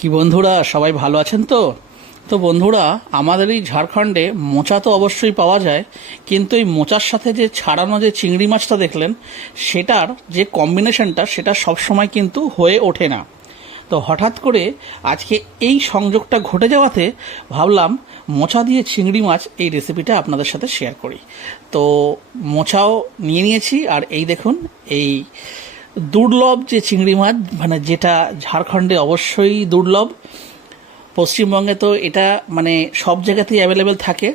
কি বন্ধুরা, সবাই ভালো আছেন তো? তো বন্ধুরা, আমাদের এই ঝাড়খণ্ডে মোচা তো অবশ্যই পাওয়া যায়, কিন্তু এই মোচার সাথে যে ছাড়ানো যে চিংড়ি মাছটা দেখলেন, সেটার যে কম্বিনেশনটা সেটা সবসময় কিন্তু হয়ে ওঠে না। তো হঠাৎ করে আজকে এই সংযোগটা ঘটে যাওয়াতে ভাবলাম মোচা দিয়ে চিংড়ি মাছ এই রেসিপিটা আপনাদের সাথে শেয়ার করি। তো মোচাও নিয়ে নিয়েছি, আর এই দেখুন এই দুর্লভ যে চিংড়ি মাছ, মানে যেটা ঝাড়খণ্ডে অবশ্যই দুর্লভ, পশ্চিমবঙ্গে তো এটা মানে সব জায়গাতেই অ্যাভেলেবেল থাকে।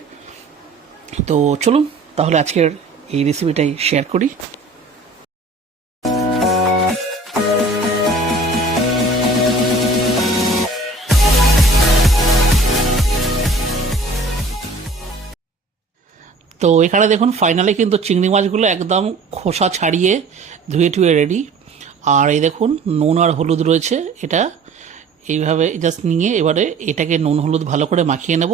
তো চলুন তাহলে আজকের এই রেসিপিটাই শেয়ার করি। তো এখানে দেখুন ফাইনালি কিন্তু চিংড়ি মাছগুলো একদম খোসা ছাড়িয়ে ধুয়ে টুয়ে রেডি। আর এই দেখুন নুন আর হলুদ রয়েছে, এটা এইভাবে জাস্ট নিয়ে এবারে এটাকে নুন হলুদ ভালো করে মাখিয়ে নেব।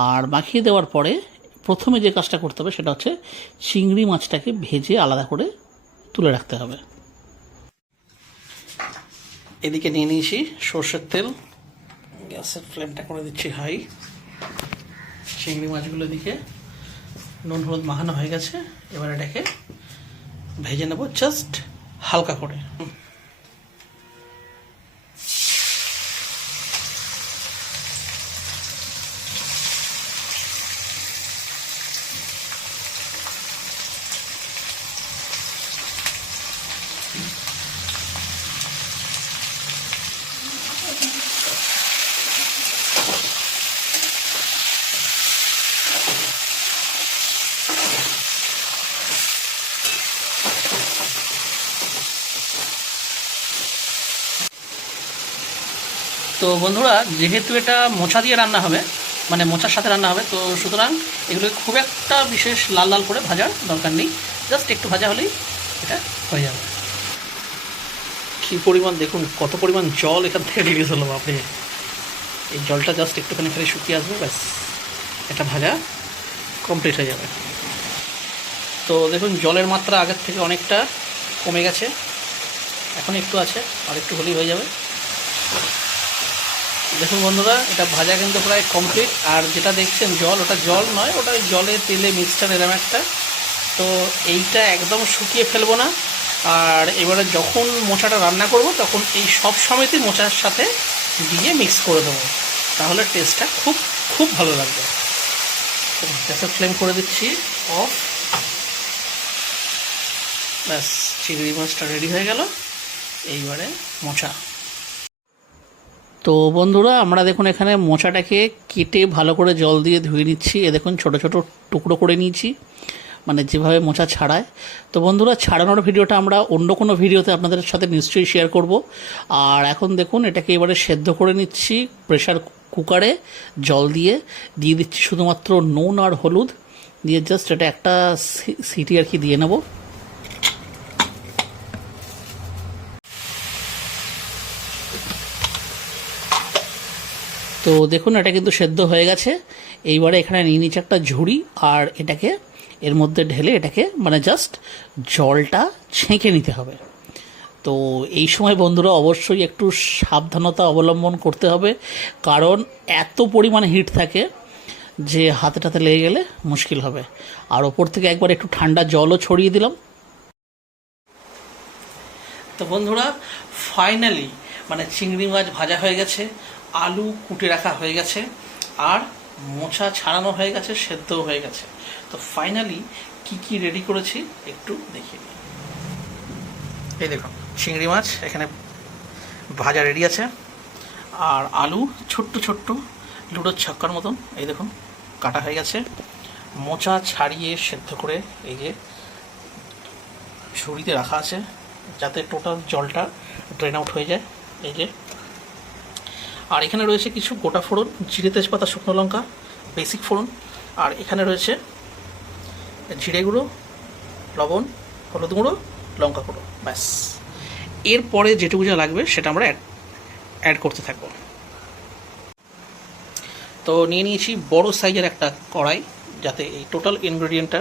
আর মাখিয়ে দেওয়ার পরে প্রথমে যে কাজটা করতে হবে সেটা হচ্ছে চিংড়ি মাছটাকে ভেজে আলাদা করে তুলে রাখতে হবে। এদিকে নিয়ে নিয়েছি সর্ষের তেল, গ্যাসের ফ্লেমটা করে দিচ্ছি হাই। চিংড়ি মাছগুলো দিকে নুন হলুদ মাখানো হয়ে গেছে, এবার এটাকে ভেজে নেব জাস্ট হালকা করে। তো বন্ধুরা, যেহেতু এটা মোচা দিয়ে রান্না হবে, মানে মোচার সাথে রান্না হবে, তো সুতরাং এগুলো খুব একটা বিশেষ লাল লাল করে ভাজার দরকার নেই, জাস্ট একটু ভাজা হলেই এটা হয়ে যাবে। কী পরিমাণ দেখুন, কত পরিমাণ জল এখান থেকে রিলিজ হলো আপনি। এই জলটা জাস্ট একটুখানি খালি শুকিয়ে আসবে, ব্যাস এটা ভাজা কমপ্লিট হয়ে যাবে। তো দেখুন জলের মাত্রা আগের থেকে অনেকটা কমে গেছে, এখন একটু আছে, আর একটু হলেই হয়ে যাবে। দেখুন বন্ধুরা, এটা ভাজা কিন্তু প্রায় কমপ্লিট। আর যেটা দেখছেন জল, ওটা জল নয়, ওটা জলে তেলে মিক্সচার এরম একটা। তো এইটা একদম শুকিয়ে ফেলবো না। আর এবারে যখন মোচাটা রান্না করব তখন এই সব সমেতই মোচার সাথে দিয়ে মিক্স করে দেবো, তাহলে টেস্টটা খুব খুব ভালো লাগবে। গ্যাসের ফ্লেম করে দিচ্ছি অফ। ব্যাস চিংড়ি মাছটা রেডি হয়ে গেল। এইবারে মোচা। তো বন্ধুরা, আমরা দেখুন এখানে মোচাটাকে কেটে ভালো করে জল দিয়ে ধুয়ে নিচ্ছি। এ দেখুন ছোট ছোট টুকরো করে নিয়েছি, মানে যেভাবে মোচা ছাড়ায়। তো বন্ধুরা, ছাড়ানোর ভিডিওটা আমরা অন্য কোনো ভিডিওতে আপনাদের সাথে নিশ্চয়ই শেয়ার করব। আর এখন দেখুন এটাকে এবারে সেদ্ধ করে নিচ্ছি প্রেশার কুকারে জল দিয়ে দিচ্ছি শুধুমাত্র নুন আর হলুদ দিয়ে, জাস্ট এটা একটা সিটি আর কি দিয়ে নেব। তো দেখুন এটা কিন্তু সেদ্ধ হয়ে গেছে। এইবারে এখানে নিয়ে নিচ্ছে একটা ঝুড়ি, আর এটাকে এর মধ্যে ঢেলে এটাকে মানে জাস্ট জলটা ছেঁকে নিতে হবে। তো এই সময় বন্ধুরা অবশ্যই একটু সাবধানতা অবলম্বন করতে হবে, কারণ এত পরিমাণে হিট থাকে যে হাতে টাতে লেগে গেলে মুশকিল হবে। আর ওপর থেকে একবার একটু ঠান্ডা জলও ছড়িয়ে দিলাম। তো বন্ধুরা, ফাইনালি মানে চিংড়ি মাছ ভাজা হয়ে গেছে, আলু কুটে রাখা হয়ে গেছে, আর মোচা ছাড়ানো হয়ে গেছে, সেদ্ধও হয়ে গেছে। তো ফাইনালি কি কি রেডি করেছি একটু দেখিয়ে দিই। এই দেখুন চিংড়ি মাছ এখানে ভাজা রেডি আছে, আর আলু ছোট্ট ছোট্ট লুডোর ছক্কার মতন এই দেখুন কাটা হয়ে গেছে। মোচা ছাড়িয়ে সেদ্ধ করে এই যে ঝুড়িতে রাখা আছে, যাতে টোটাল জলটা ড্রেন আউট হয়ে যায়। এই যে, আর এখানে রয়েছে কিছু গোটা ফোড়ন, জিরে তেজপাতা শুকনো লঙ্কা, বেসিক ফোড়ন। আর এখানে রয়েছে জিরে গুঁড়ো, লবণ, হলুদ গুঁড়ো, লঙ্কা গুঁড়ো, ব্যাস। এরপরে যেটুকু যা লাগবে সেটা আমরা অ্যাড করতে থাকবো। তো নিয়ে নিয়েছি বড় সাইজের একটা কড়াই, যাতে এই টোটাল ইনগ্রেডিয়েন্টটা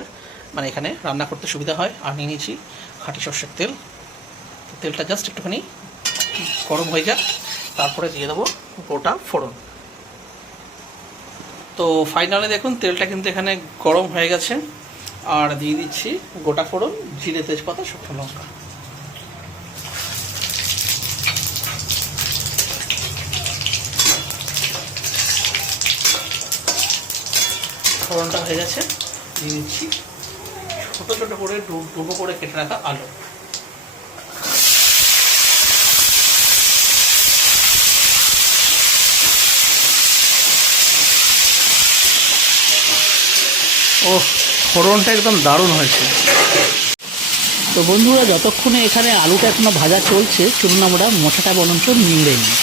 মানে এখানে রান্না করতে সুবিধা হয়। আর নিয়ে নিয়েছি খাঁটি সর্ষের তেল। তেলটা জাস্ট একটুখানি গরম হয়ে যাক, তারপরে দিয়ে দেবো গোটা ফোড়ন। তো ফাইনালি দেখুন তেলটা কিন্তু এখানে গরম হয়ে গেছে, আর দিয়ে দিচ্ছি গোটা ফোড়ন, জিরে, তেজপাতা, শুকনো লঙ্কা। ফোড়নটা হয়ে গেছে, দিয়ে দিচ্ছি ছোটো ছোটো করে ডুবো করে কেটে রাখা আলু। ও, ফোড়নটা একদম দারুণ হয়েছে। তো বন্ধুরা, যতক্ষণে এখানে আলুটা এখনো ভাজা চলছে, চলুন আমরা মোচাটা বরঞ্চ নিংড়ে নিই।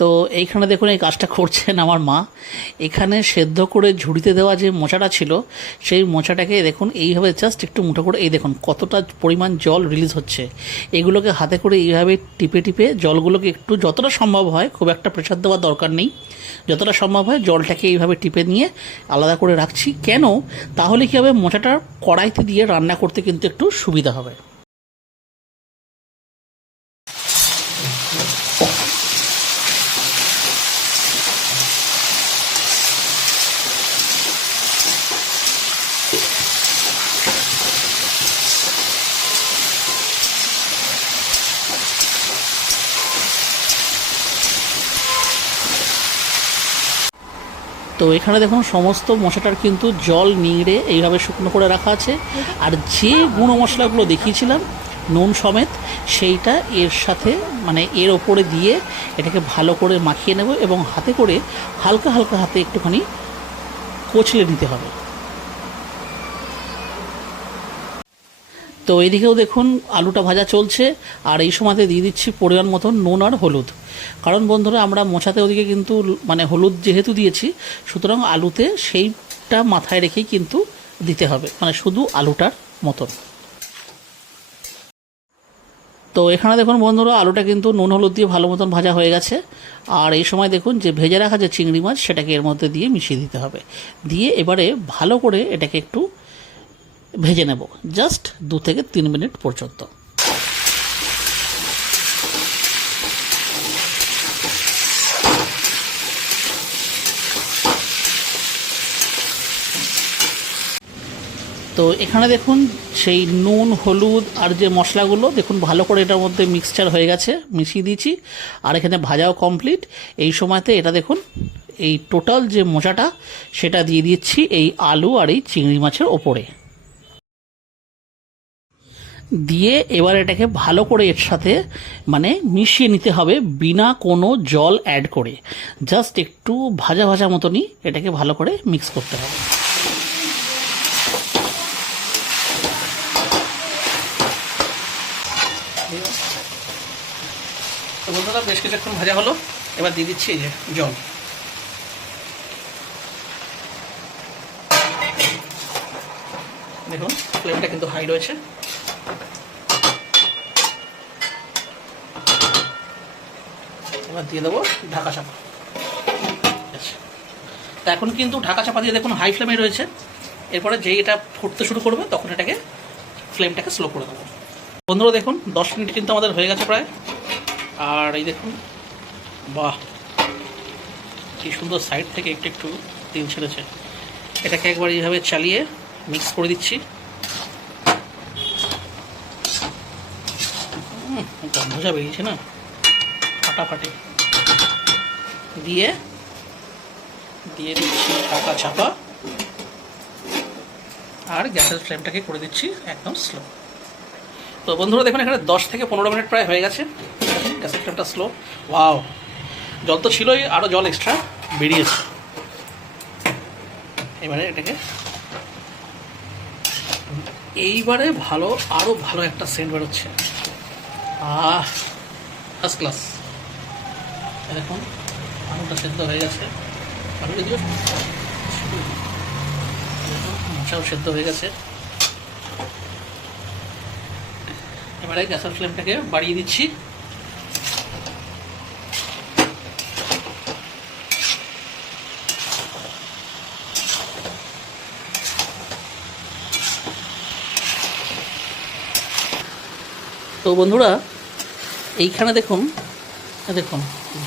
তো এইখানে দেখুন এই কাজটা করছেন আমার মা। এখানে সেদ্ধ করে ঝুড়িতে দেওয়া যে মোচাটা ছিল, সেই মোচাটাকে দেখুন এইভাবে জাস্ট একটু মুঠো করে, এই দেখুন কতটা পরিমাণ জল রিলিজ হচ্ছে। এগুলোকে হাতে করে এইভাবে টিপে টিপে জলগুলোকে একটু, যতটা সম্ভব হয়, খুব একটা প্রেশার দেওয়ার দরকার নেই, যতটা সম্ভব হয় জলটাকে এইভাবে টিপে নিয়ে আলাদা করে রাখছি। কেন? তাহলে কী হবে, মোচাটা কড়াইতে দিয়ে রান্না করতে কিন্তু একটু সুবিধা হবে। তো এখানে দেখুন সমস্ত মশলাটার কিন্তু জল নিংড়ে এইভাবে শুকনো করে রাখা আছে। আর যে গুঁড়ো মশলাগুলো দেখিয়েছিলাম নুন সমেত, সেইটা এর সাথে মানে এর ওপরে দিয়ে এটাকে ভালো করে মাখিয়ে নেব এবং হাতে করে হালকা হালকা হাতে একটুখানি কচলে নিতে হবে। তো এইদিকেও দেখুন আলুটা ভাজা চলছে, আর এই সময়তে দিয়ে দিচ্ছি পরিমাণ মতো নুন আর হলুদ। কারণ বন্ধুরা, আমরা মোচাতে ওদিকে কিন্তু মানে হলুদ যেহেতু দিয়েছি, সুতরাং আলুতে সেইটা মাথায় রেখেই কিন্তু দিতে হবে, মানে শুধু আলুটার মতন। তো এখানে দেখুন বন্ধুরা, আলুটা কিন্তু নুন হলুদ দিয়ে ভালো মতন ভাজা হয়ে গেছে। আর এই সময় দেখুন যে ভেজে রাখা যে চিংড়ি মাছ, সেটাকে এর মধ্যে দিয়ে মিশিয়ে দিতে হবে। দিয়ে এবারে ভালো করে এটাকে একটু ভেজে নেব, জাস্ট 2 থেকে 3 মিনিট পর্যন্ত। তো এখানে দেখুন সেই নুন হলুদ আর যে মশলাগুলো দেখুন ভালো করে এটার মধ্যে মিক্সচার হয়ে গেছে, মিশিয়ে দিয়েছি। আর এখানে ভাজাও কমপ্লিট। এই সময়তে এটা দেখুন এই টোটাল যে মোচাটা, সেটা দিয়ে দিচ্ছি এই আলু আর এই চিংড়ি মাছের ওপরে দিয়ে এবার এটাকে ভালো করে এর সাথে মানে মিশিয়ে নিতে হবে, বিনা কোনো জল অ্যাড করে। জাস্ট একটু ভাজা ভাজা মতনই এটাকে ভালো করে মিক্স করতে হবে। তো বন্ধুরা, বেশ কিছুক্ষণ ভাজা হলো, এবার দিয়ে দিচ্ছি এই যে জল। দেখুন ফ্লেমটা কিন্তু হাই রয়েছে। এবার দিয়ে দেবো ঢাকা চাপা। তা এখন কিন্তু ঢাকা চাপা দিয়ে দেখুন হাই ফ্লেমে রয়েছে। এরপরে যেই এটা ফুটতে শুরু করবে, তখন এটাকে ফ্লেমটাকে স্লো করে দেবো। বন্ধুরা দেখুন 10 মিনিট কিন্তু আমাদের হয়ে গেছে প্রায়। আর এই দেখুন, বাহ, কি সুন্দর সাইড থেকে একটু একটু তেল ছেড়েছে। এটাকে একবার এইভাবে চালিয়ে মিক্স করে দিচ্ছি। গন্ধ যা বেরিয়েছে না, ফাটাফাটি। দিয়ে দিচ্ছি ঢাকা চাপা, আর গ্যাসের ফ্লেমটাকে করে দিচ্ছি একদম স্লো। তো বন্ধুরা দেখুন, এখানে 10 থেকে 15 মিনিট প্রায় হয়ে গেছে। গ্যাসের ফ্লেমটা স্লো। ওয়াও, জল তো ছিলই, আরও জল এক্সট্রা বেরিয়েছে। এবারে এটাকে এইবারে আরও ভালো একটা সেন্ট বেরোচ্ছে। First class. দেখুন আলুটা সেদ্ধ হয়ে গেছে, আলু যদিও মশাও সেদ্ধ হয়ে গেছে। এবারে গ্যাসের ফ্লেমটাকে বাড়িয়ে দিচ্ছি। তো বন্ধুরা, এইখানে দেখুন দেখুন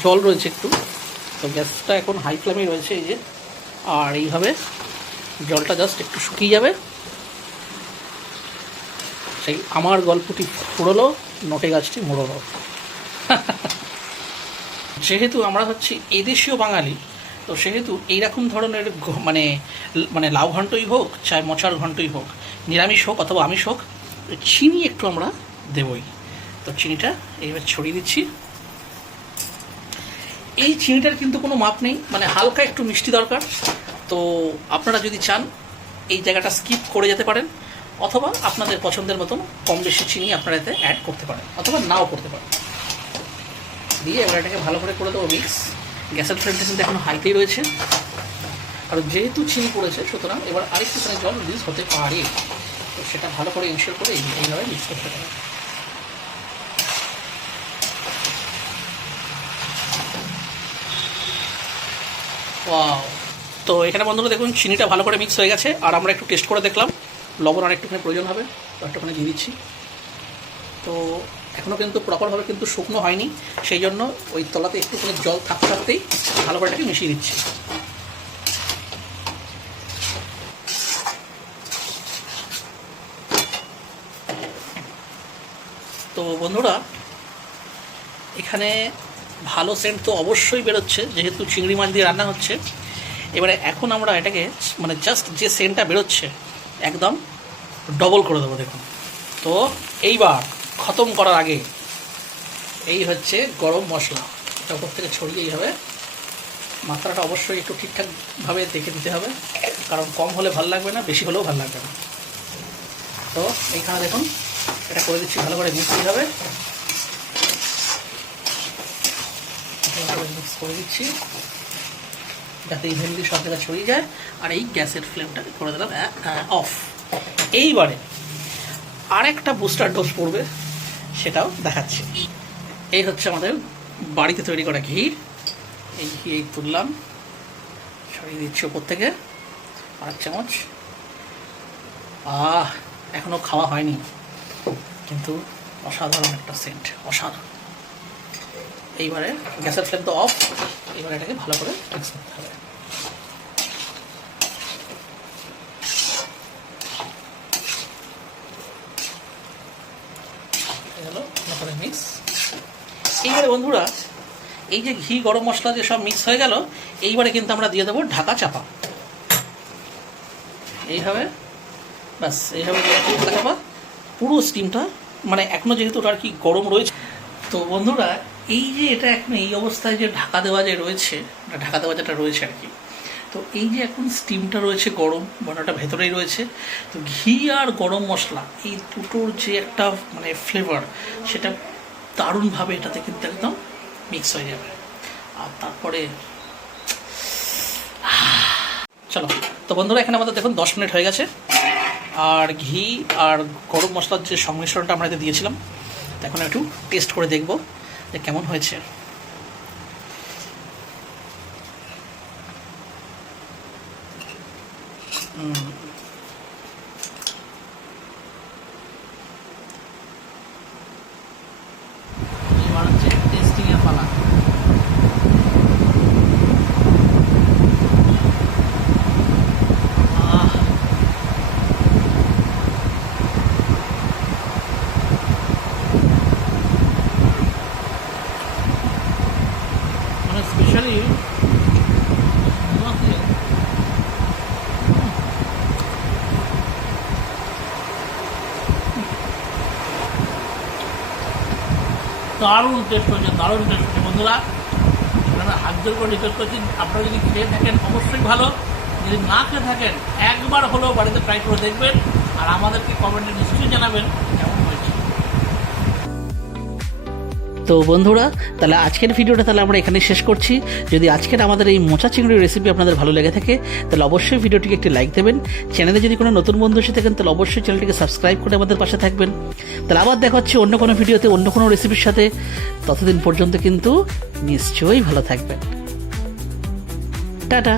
জল রয়েছে একটু, তো গ্যাসটা এখন হাই ফ্লেমে রয়েছে এই যে। আর এইভাবে জলটা জাস্ট একটু শুকিয়ে যাবে, সেই আমার গল্পটি ফুরলো, নটে গাছটি মোড়লো। যেহেতু আমরা হচ্ছি এদেশীয় বাঙালি, তো সেহেতু এইরকম ধরনের মানে মানে লাউ ঘন্টই হোক, চাই মোচার ঘন্টই হোক, নিরামিষ হোক অথবা আমিষ হোক, চিনি একটু আমরা দেবই। তো চিনিটা এইভাবে ছড়িয়ে দিচ্ছি। এই চিনিটার কিন্তু কোনো মাপ নেই, মানে হালকা একটু মিষ্টি দরকার। তো আপনারা যদি চান এই জায়গাটা স্কিপ করে যেতে পারেন, অথবা আপনাদের পছন্দের মতন কম বেশি চিনি আপনারা এতে অ্যাড করতে পারেন, অথবা নাও করতে পারেন। দিয়ে এবার এটাকে ভালো করে দেবো মিক্স। গ্যাসের ফ্লেমটা কিন্তু এখন হাইতেই রয়েছে, কারণ যেহেতু চিনি পড়েছে সুতরাং এবার আরেকটুখানি জল রিলিজ হতে পারে। তো সেটা ভালো করে ইনশিওর করে এইভাবে মিক্স করতে পারেন। ওয়াও! তো এখানে বন্ধুরা দেখুন চিনিটা ভালো করে মিক্স হয়ে গেছে। আর আমরা একটু টেস্ট করে দেখলাম, লবণ আর একটুখানি প্রয়োজন হবে, তো একটুখানি দিয়ে দিচ্ছি। তো এখনও কিন্তু প্রপারভাবে কিন্তু শুকনো হয়নি, সেই জন্য ওই তলাতে একটুখানি জল থাকতে থাকতেই ভালো করে এটাকে মিশিয়ে দিচ্ছি। তো বন্ধুরা এখানে ভালো সেন্ট তো অবশ্যই বেরোচ্ছে, যেহেতু চিংড়ি মাছ দিয়ে রান্না হচ্ছে। এবারে এখন আমরা এটাকে মানে জাস্ট যে সেন্টটা বেরোচ্ছে একদম ডবল করে দেবো। দেখুন, তো এইবার খতম করার আগে এই হচ্ছে গরম মশলা, এটা উপর থেকে ছড়িয়ে এইভাবে মাত্রাটা অবশ্যই একটু ঠিকঠাকভাবে দেখে দিতে হবে, কারণ কম হলে ভালো লাগবে না, বেশি হলেও ভালো লাগবে না। তো এইখানে দেখুন এটা করে দিচ্ছি, ভালো করে মিক্স হবে, মিক্স করে দিচ্ছি যাতে ইভেনলি সব জায়গায় ছড়িয়ে যায়। আর এই গ্যাসের ফ্লেমটা করে দিলাম অফ। এইবারে আরেকটা বুস্টার ডোজ পড়বে, সেটাও দেখাচ্ছি। এই হচ্ছে আমাদের বাড়িতে তৈরি করা ঘি। এই ঘি এই তুললাম, ছড়িয়ে দিচ্ছি ওপর থেকে আর 1 চামচ। এখনও খাওয়া হয়নি, কিন্তু অসাধারণ একটা সেন্ট, অসাধারণ। এইবারে গ্যাসের ফ্লেম তো অফ, এবারে এটাকে ভালো করে মিক্স করতে হবে। মিক্স। এইবারে বন্ধুরা এই যে ঘি গরম মশলা যে সব মিক্স হয়ে গেল, এইবারে কিন্তু আমরা দিয়ে দেবো ঢাকা চাপা। এইভাবে ব্যাস, এইভাবে ঢাকা চাপা পুরো স্টিমটা, মানে এখনও যেহেতু ওটা আর কি গরম রয়েছে। তো বন্ধুরা এই যে এটা এখন এই অবস্থায় যে ঢাকা দেওয়া যে রয়েছে, ঢাকা দেওয়া যেটা রয়েছে আর কি, তো এই যে এখন স্টিমটা রয়েছে গরম, মানে ওটা ভেতরেই রয়েছে। তো ঘি আর গরম মশলা এই দুটোর যে একটা মানে ফ্লেভার, সেটা দারুণভাবে এটাতে কিন্তু একদম মিক্স হয়ে যাবে। আর তারপরে চলো, তো বন্ধুরা এখানে আমাদের দেখুন 10 মিনিট হয়ে গেছে। আর ঘি আর গরম মশলার যে সংমিশ্রণটা আমরা এতে দিয়েছিলাম, এখন একটু টেস্ট করে দেখব যে কেমন হয়েছে। এবার হচ্ছে টেস্টিংয়ের পালা। মানে স্পেশালি দারুণ টেস্ট হয়েছে, দারুণ টেস্ট হয়েছে বন্ধুরা। আপনারা হাত জোর করে রিকোয়েস্ট করছি, আপনারা যদি খেয়ে থাকেন অবশ্যই ভালো, যদি না খেয়ে থাকেন একবার হলেও বাড়িতে ট্রাই করে দেখবেন, আর আমাদেরকে কমেন্টে নিশ্চয়ই জানাবেন কেমন হয়েছে। তো বন্ধুরা তাহলে আজকের ভিডিওটা তাহলে আমরা এখানে শেষ করছি। যদি আজকের আমাদের এই মোচা চিংড়ির রেসিপি আপনাদের ভালো লেগে থাকে তাহলে অবশ্যই ভিডিওটিকে একটি লাইক দেবেন। চ্যানেলে যদি কোনো নতুন বন্ধু এসে থাকেন তাহলে অবশ্যই চ্যানেলটিকে সাবস্ক্রাইব করে আমাদের পাশে থাকবেন। তাহলে আবার দেখা হচ্ছে অন্য কোনো ভিডিওতে অন্য কোনো রেসিপির সাথে। ততদিন পর্যন্ত কিন্তু নিশ্চয়ই ভালো থাকবেন। টাটা।